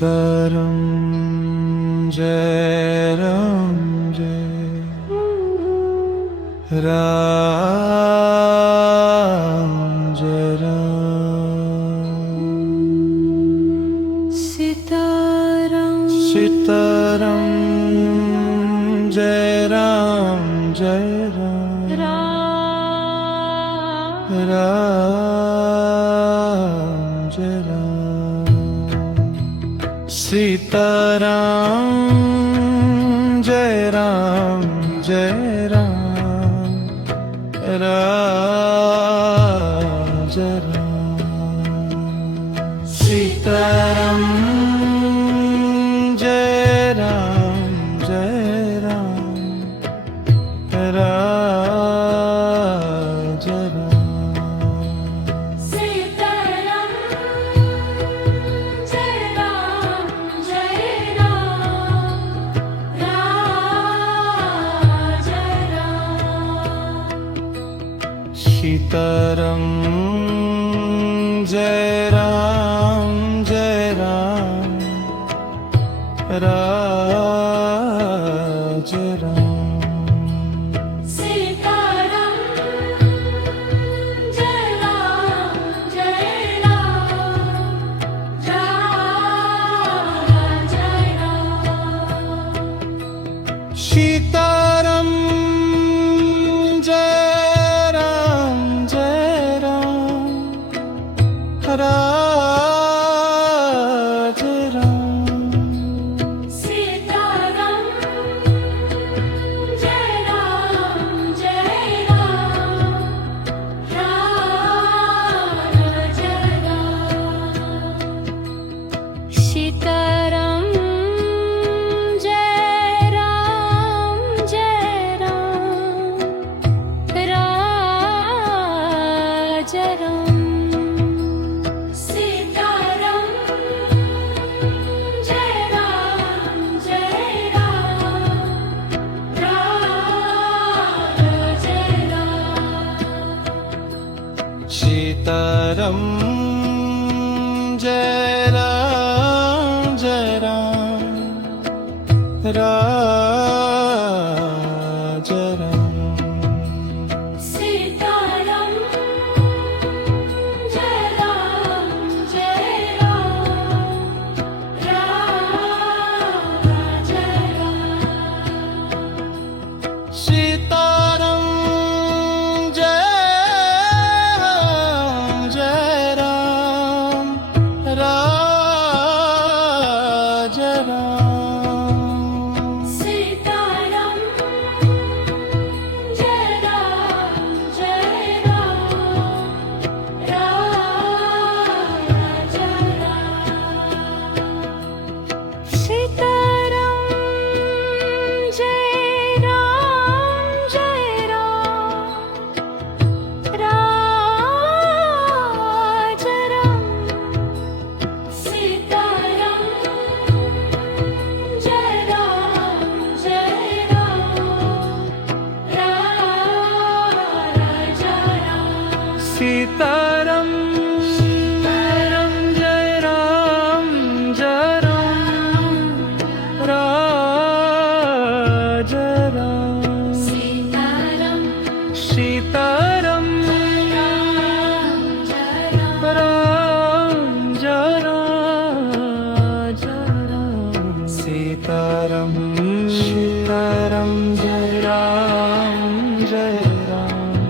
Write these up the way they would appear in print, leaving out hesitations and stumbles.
Sitaram Jai Ram Jai Ram Jai Ram Sitaram Sitaram Jai Ram Jai Ram Ram Jai Ram Sitaram Jai Ram Jai Ram Ram Jai Ram Sitaram Jai Ram Jai Ram Ram Jai Ram Sitaram Jai Ram Jai Ram Jai Ram Sitaram Jai Ram Jai Ram Ram Jai Ram Sitaram Jai Ram Jai Ram Jai Ram Sitaram Jai Ram Jai Ram Ram Jai Ram Sitaram Jai Ram Jai Ram Jai Ram Sitaram Jai Ram Jai Ram Jai Ram Sitaram Jai Ram Jai Ram Jai Ram Sitaram Jai Ram Jai Ram Ram Jai Ram Sitaram Jai Ram Jai Ram Jai Ram Sitaram Jai Ram Jai Ram Ram Jai Ram Sitaram Jai Ram Jai Ram Jai Ram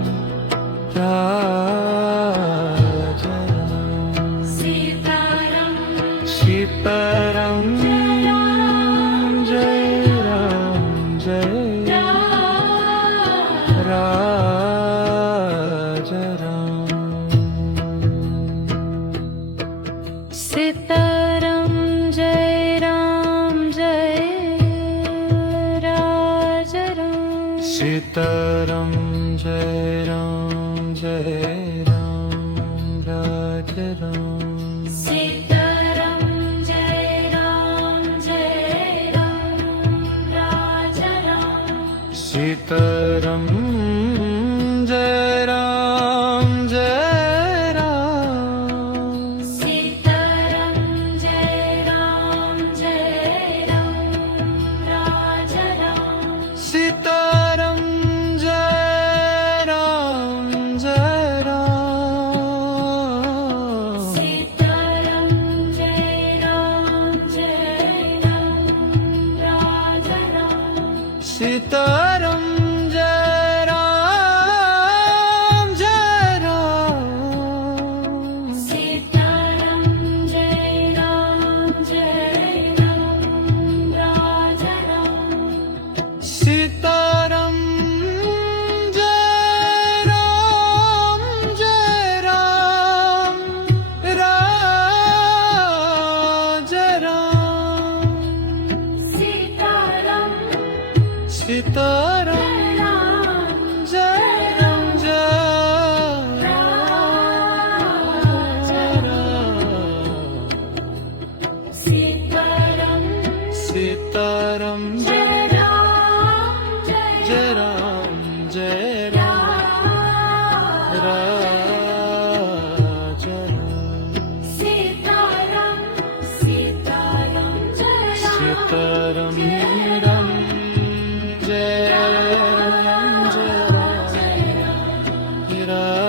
Sitaram Jai Ram Jai Sitaram Jai Ram Jai Ram Raj Ram Sitaram Jai Ram Jai Ram Raj Ram Sitaram Jai Ram Jai Ram Sitaram Jai Ram Ram